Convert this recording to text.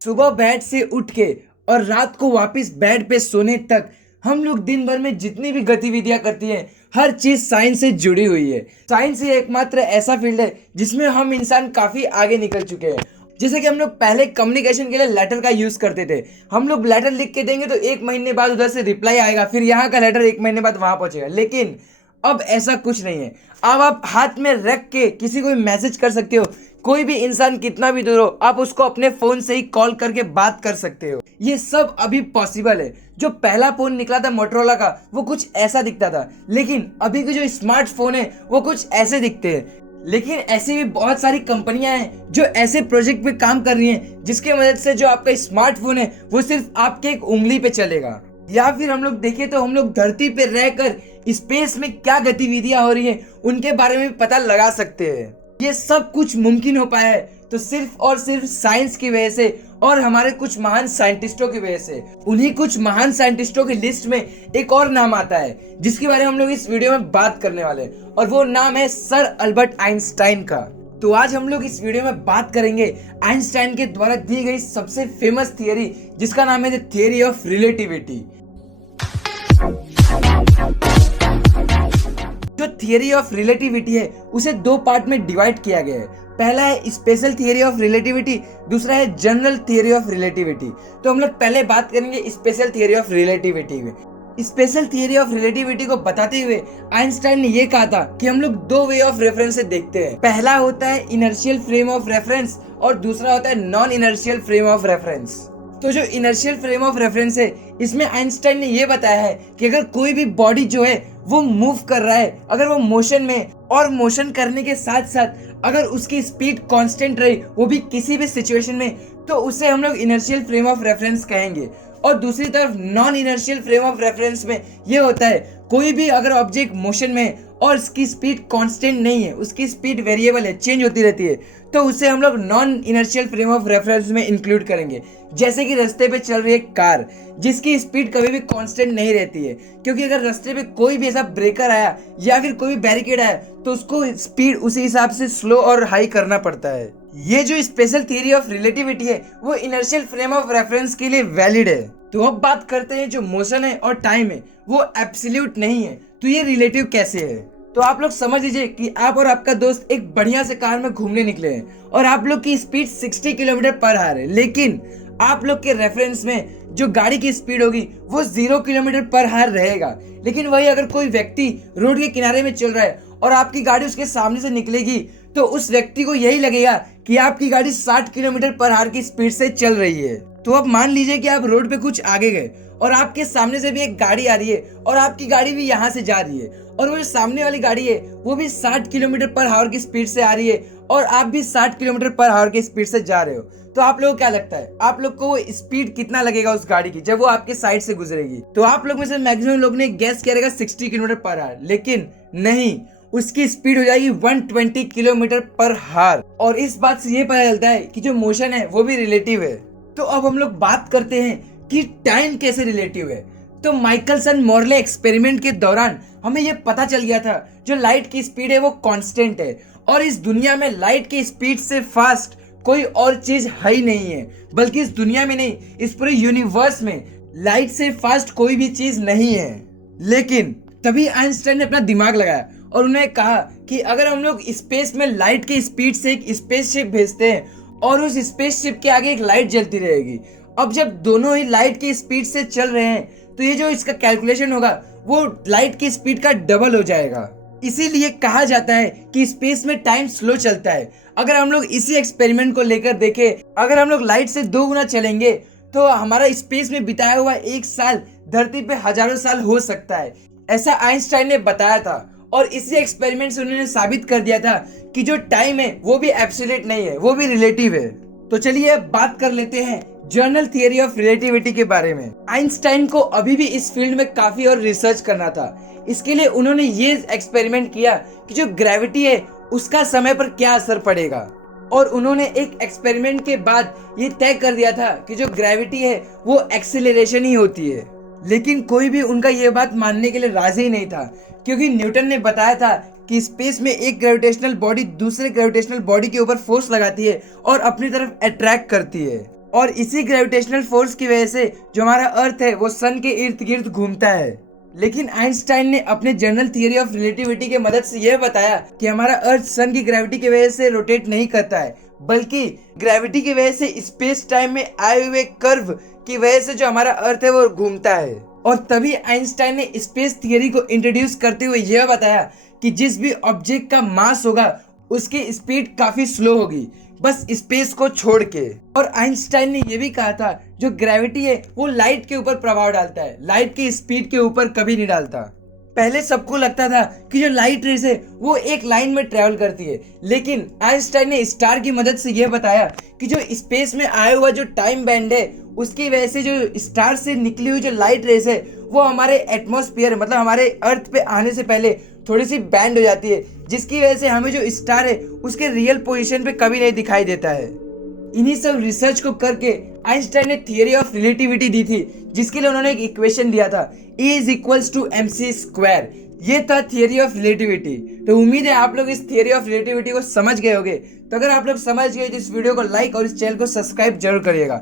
सुबह बेड से उठ के और रात को वापस बेड पे सोने तक हम लोग दिन भर में जितनी भी गतिविधियां करती हैं, हर चीज साइंस से जुड़ी हुई है। साइंस ही एकमात्र ऐसा फील्ड है जिसमें हम इंसान काफी आगे निकल चुके हैं। जैसे कि हम लोग पहले कम्युनिकेशन के लिए लेटर का यूज करते थे। हम लोग लेटर लिख के देंगे तो 1 महीने बाद उधर से रिप्लाई आएगा, फिर यहाँ का लेटर 1 महीने बाद वहां पहुंचेगा। लेकिन अब ऐसा कुछ नहीं है। अब आप हाथ में रख के किसी को भी मैसेज कर सकते हो। कोई भी इंसान कितना भी दूर हो, आप उसको अपने फोन से ही कॉल करके बात कर सकते हो। ये सब अभी पॉसिबल है। जो पहला फोन निकला था मोटरोला का, वो कुछ ऐसा दिखता था, लेकिन अभी के जो स्मार्टफोन है वो कुछ ऐसे दिखते हैं। लेकिन ऐसी भी बहुत सारी कंपनियां हैं जो ऐसे प्रोजेक्ट पे काम कर रही हैं जिसके मदद से जो आपका स्मार्टफोन है वो सिर्फ आपके एक उंगली पे चलेगा। या फिर हम लोग देखें तो हम लोग धरती पे रहकर स्पेस में क्या गतिविधियां हो रही हैं उनके बारे में पता लगा सकते हैं। ये सब कुछ मुमकिन हो पाया है तो सिर्फ और सिर्फ साइंस की वजह से और हमारे कुछ महान साइंटिस्टों की वजह से। उन्हीं कुछ महान साइंटिस्टों की लिस्ट में एक और नाम आता है जिसके बारे में हम लोग इस वीडियो में बात करने वाले हैं, और वो नाम है सर अल्बर्ट आइंस्टाइन का। तो आज हम लोग इस वीडियो में बात करेंगे आइंस्टाइन के द्वारा दी गई सबसे फेमस थियरी जिसका नाम है द थियरी ऑफ रिलेटिविटी। जो थियरी ऑफ रिलेटिविटी है उसे 2 पार्ट में डिवाइड किया गया है। पहला है स्पेशल थियरी ऑफ रिलेटिविटी, दूसरा है जनरल थियरी ऑफ रिलेटिविटी। तो हम लोग पहले बात करेंगे स्पेशल थियरी ऑफ रिलेटिविटी में। स्पेशल थियरी ऑफ रिलेटिविटी को बताते हुए आइंस्टाइन ने यह कहा था कि हम लोग 2 वे ऑफ रेफरेंस से देखते हैं। पहला होता है इनर्शियल फ्रेम ऑफ रेफरेंस और दूसरा होता है non inertial frame of reference. तो जो इनर्शियल फ्रेम ऑफ रेफरेंस है इसमें आइंस्टाइन ने यह बताया है कि अगर कोई भी बॉडी जो है वो मूव कर रहा है, अगर वो मोशन में, और मोशन करने के साथ साथ अगर उसकी स्पीड कांस्टेंट रही वो भी किसी भी सिचुएशन में, तो उसे हम लोग इनर्शियल फ्रेम ऑफ रेफरेंस कहेंगे। और दूसरी तरफ non inertial frame of reference में ये होता है कोई भी अगर ऑब्जेक्ट मोशन में और उसकी स्पीड कांस्टेंट नहीं है, उसकी स्पीड वेरिएबल है, चेंज होती रहती है, तो उसे हम लोग non inertial frame of reference में इंक्लूड करेंगे। जैसे कि रास्ते पे चल रही है कार जिसकी स्पीड कभी भी कांस्टेंट नहीं रहती है, क्योंकि अगर रास्ते पे कोई भी ऐसा ब्रेकर आया या फिर कोई भी बैरिकेड आया तो उसको स्पीड उसी हिसाब से स्लो और हाई करना पड़ता है। ये जो स्पेशल थियरी ऑफ रिलेटिविटी है वो इनर्शियल फ्रेम ऑफ रेफरेंस के लिए वैलिड है। तो अब बात करते हैं जो मोशन है और टाइम है वो एब्सोल्यूट नहीं है, तो ये रिलेटिव कैसे है। तो आप लोग समझ लीजिए कि आप और आपका दोस्त एक बढ़िया से कार में घूमने निकले हैं और आप लोग की स्पीड 60 किलोमीटर पर आवर है, लेकिन आप लोग के रेफरेंस में जो गाड़ी की स्पीड होगी वो 0 किलोमीटर पर आवर रहेगा। लेकिन वही अगर कोई व्यक्ति रोड के किनारे में चल रहा है और आपकी गाड़ी उसके सामने से निकलेगी तो उस व्यक्ति को यही लगेगा कि आपकी गाड़ी 60 किलोमीटर पर आवर की स्पीड से चल रही है। तो अब मान लीजिए कि आप रोड पे कुछ आगे गए और आपके सामने से भी एक गाड़ी आ रही है और आपकी गाड़ी भी यहाँ से जा रही है, और वो जो सामने वाली गाड़ी है वो भी 60 किलोमीटर पर आवर की स्पीड से आ रही है और आप भी 60 किलोमीटर पर आवर की स्पीड से जा रहे हो। तो आप लोगों को क्या लगता है, आप लोग को वो स्पीड कितना लगेगा उस गाड़ी की जब वो आपके साइड से गुजरेगी? तो आप लोग में से मैक्सिमम लोग ने गैस किया रहेगा 60 किलोमीटर पर आवर, लेकिन नहीं, उसकी स्पीड हो जाएगी 120 किलोमीटर पर आवर। और इस बात से ये पता चलता है कि जो मोशन है वो भी रिलेटिव है। तो अब हम लोग बात करते हैं कि टाइम कैसे रिलेटिव है। तो माइकलसन मोरले एक्सपेरिमेंट के दौरान हमें यह पता चल गया था जो लाइट की स्पीड है वो कांस्टेंट है, और इस दुनिया में लाइट की स्पीड से फास्ट कोई और चीज है ही नहीं है, बल्कि इस दुनिया में नहीं, इस पूरे यूनिवर्स में लाइट से फास्ट कोई भी चीज नहीं है। लेकिन तभी आइंस्टाइन ने अपना दिमाग लगाया और उन्होंने कहा कि अगर हम लोग स्पेस में लाइट की स्पीड से एक स्पेसशिप भेजते हैं और उस स्पेसशिप के आगे एक लाइट जलती रहेगी, अब जब दोनों ही लाइट की स्पीड से चल रहे हैं तो ये जो इसका कैलकुलेशन होगा वो लाइट की स्पीड का डबल हो जाएगा। इसीलिए कहा जाता है कि स्पेस में टाइम स्लो चलता है। अगर हम लोग इसी एक्सपेरिमेंट को लेकर देखें, अगर हम लोग लाइट से 2 गुना चलेंगे तो हमारा स्पेस में बिताया हुआ 1 साल धरती पे हजारों साल हो सकता है, ऐसा आइंस्टाइन ने बताया था। और इसी एक्सपेरिमेंट से उन्होंने साबित कर दिया था कि जो टाइम है वो भी एब्सोल्यूट नहीं है, वो भी रिलेटिव है। तो चलिए अब बात कर लेते हैं जनरल थियरी ऑफ रिलेटिविटी के बारे में। आइंस्टाइन को अभी भी इस फील्ड में काफी और रिसर्च करना था। इसके लिए उन्होंने ये एक्सपेरिमेंट किया कि जो ग्रेविटी है उसका समय पर क्या असर पड़ेगा, और उन्होंने एक एक्सपेरिमेंट के बाद ये तय कर दिया था कि जो ग्रेविटी है वो एक्सेलरेशन ही होती है। लेकिन कोई भी उनका ये बात मानने के लिए राजी नहीं था, क्योंकि न्यूटन ने बताया था कि स्पेस में एक ग्रेविटेशनल बॉडी दूसरे ग्रेविटेशनल बॉडी के ऊपर फोर्स लगाती है और अपनी तरफ अट्रैक्ट करती है। और इसी ग्रेविटेशनल फोर्स की वजह से जो हमारा अर्थ है वो सन के इर्द गिर्द घूमता है। लेकिन आइंस्टाइन ने अपने जनरल थियरी ऑफ रिलेटिविटी की मदद से यह बताया कि हमारा अर्थ सन की ग्रेविटी की वजह से रोटेट नहीं करता है, बल्कि ग्रेविटी की वजह से स्पेस टाइम में आए हुए कर्व की वजह से जो हमारा अर्थ है वो घूमता है। और तभी आइंस्टाइन ने स्पेस थियरी को इंट्रोड्यूस करते हुए यह बताया कि जिस भी ऑब्जेक्ट का मास होगा उसकी स्पीड काफी स्लो होगी, बस स्पेस को छोड़ के। और आइंस्टाइन ने यह भी कहा था जो ग्रेविटी है वो लाइट के ऊपर प्रभाव डालता है, लाइट की स्पीड के ऊपर कभी नहीं डालता। पहले सबको लगता था कि जो लाइट रेस है वो एक लाइन में ट्रेवल करती है, लेकिन आइंस्टाइन ने स्टार की मदद से यह बताया कि जो स्पेस में आया हुआ जो टाइम बैंड है उसकी वजह से जो स्टार से निकली हुई जो लाइट रेस है वो हमारे एटमॉस्फेयर मतलब हमारे अर्थ पे आने से पहले थोड़ी सी बैंड हो जाती है, जिसकी वजह से हमें जो स्टार है उसके रियल पोजीशन पे कभी नहीं दिखाई देता है। इन्हीं सब रिसर्च को करके आइंस्टाइन ने थियरी ऑफ रिलेटिविटी दी थी, जिसके लिए उन्होंने एक इक्वेशन दिया था E is equals to mc²। ये था थियरी ऑफ रिलेटिविटी। तो उम्मीद है आप लोग इस थियरी ऑफ रिलेटिविटी को समझ गए होंगे। तो अगर आप लोग समझ गए तो इस वीडियो को लाइक और इस चैनल को सब्सक्राइब जरूर करिएगा।